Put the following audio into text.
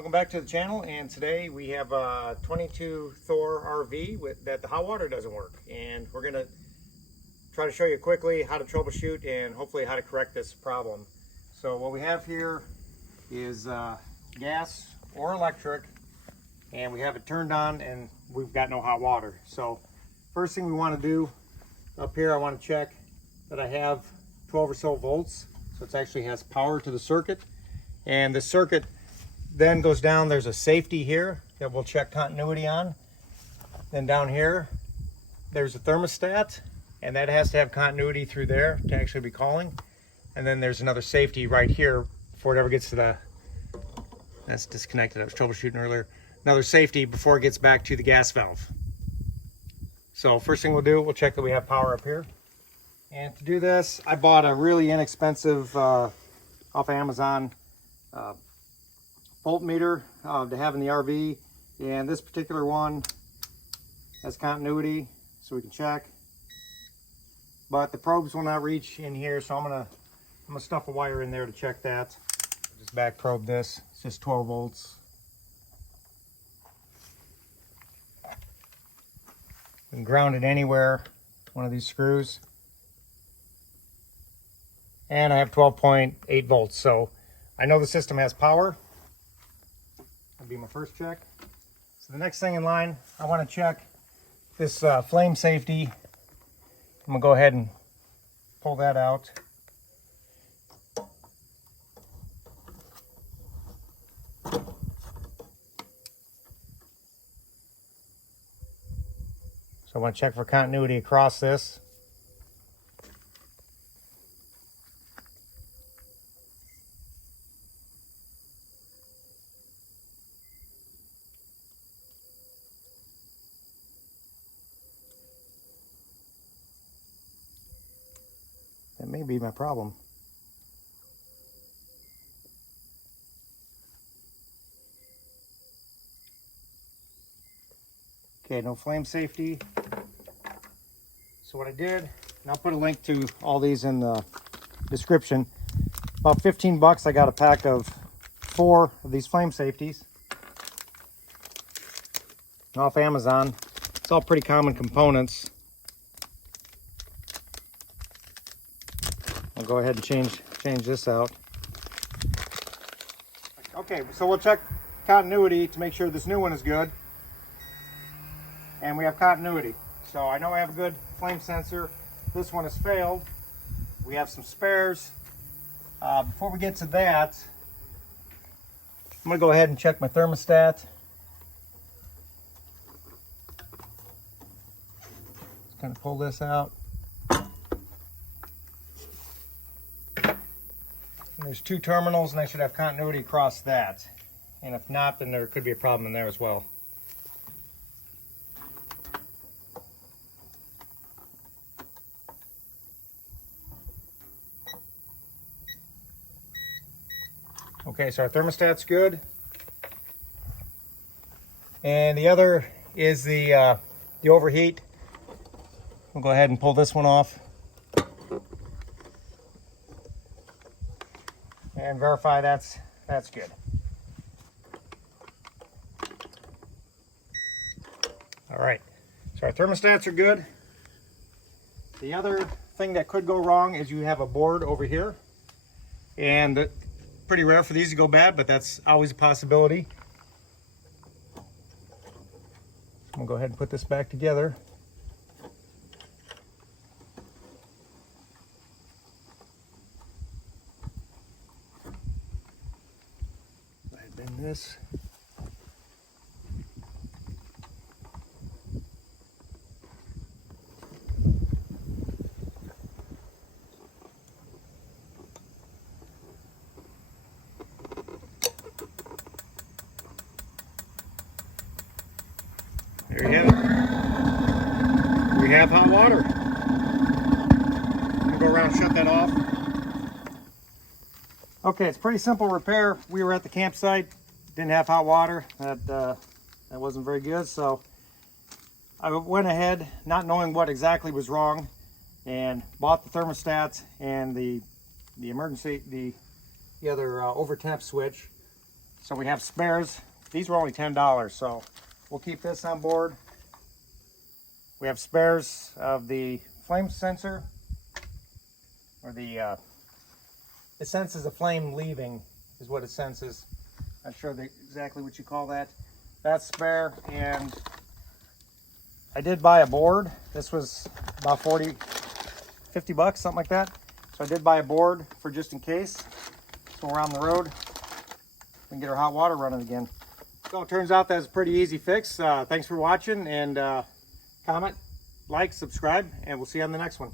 Welcome back to the channel, and today we have a 22 Thor RV that the hot water doesn't work, and we're going to try to show you quickly how to troubleshoot and hopefully how to correct this problem. So what we have here is gas or electric, and we have it turned on and we've got no hot water. So first thing we want to do up here, I want to check that I have 12 or so volts, so it actually has power to the circuit. And the circuit then goes down, there's a safety here that we'll check continuity on. Then down here, there's a thermostat, and that has to have continuity through there to actually be calling. And then there's another safety right here before it ever gets to the, that's disconnected, I was troubleshooting earlier. Another safety before it gets back to the gas valve. So first thing we'll do, we'll check that we have power up here. And to do this, I bought a really inexpensive, off of Amazon, voltmeter to have in the RV, and this particular one has continuity so we can check, but the probes will not reach in here, so I'm gonna stuff a wire in there to check that. Just back probe this, it's just 12 volts. You can ground it anywhere, one of these screws, and I have 12.8 volts, so I know the system has power. That'll be my first check. So the next thing in line, I want to check this flame safety. I'm gonna go ahead and pull that out. So I want to check for continuity across this. That may be my problem. Okay, no flame safety. So what I did, and I'll put a link to all these in the description. About 15 bucks, I got a pack of 4 of these flame safeties off Amazon. It's all pretty common components. I'll go ahead and change this out. Okay, so we'll check continuity to make sure this new one is good. And we have continuity. So I know I have a good flame sensor. This one has failed. We have some spares. Before we get to that, I'm gonna go ahead and check my thermostat. Just kind of pull this out. And there's 2 terminals, and I should have continuity across that. And if not, then there could be a problem in there as well. Okay, so our thermostat's good. And the other is the overheat. We'll go ahead and pull this one off. And verify that's good. All right, so our thermostats are good. The other thing that could go wrong is you have a board over here, and pretty rare for these to go bad, but that's always a possibility. I'm gonna go ahead and put this back together. This. There you have it. We have hot water. I'm gonna go around and shut that off. Okay, it's pretty simple repair. We were at the campsite. Didn't have hot water. That wasn't very good, so I went ahead not knowing what exactly was wrong and bought the thermostat and the emergency, the other over temp switch. So we have spares. These were only $10, so we'll keep this on board. We have spares of the flame sensor, or it senses a flame leaving is what it senses. Not sure exactly what you call that. That's spare, and I did buy a board. This was about 50 bucks, something like that. So I did buy a board for just in case. So we're on the road, we can get our hot water running again. So it turns out that's a pretty easy fix. Thanks for watching, and comment, like, subscribe, and we'll see you on the next one.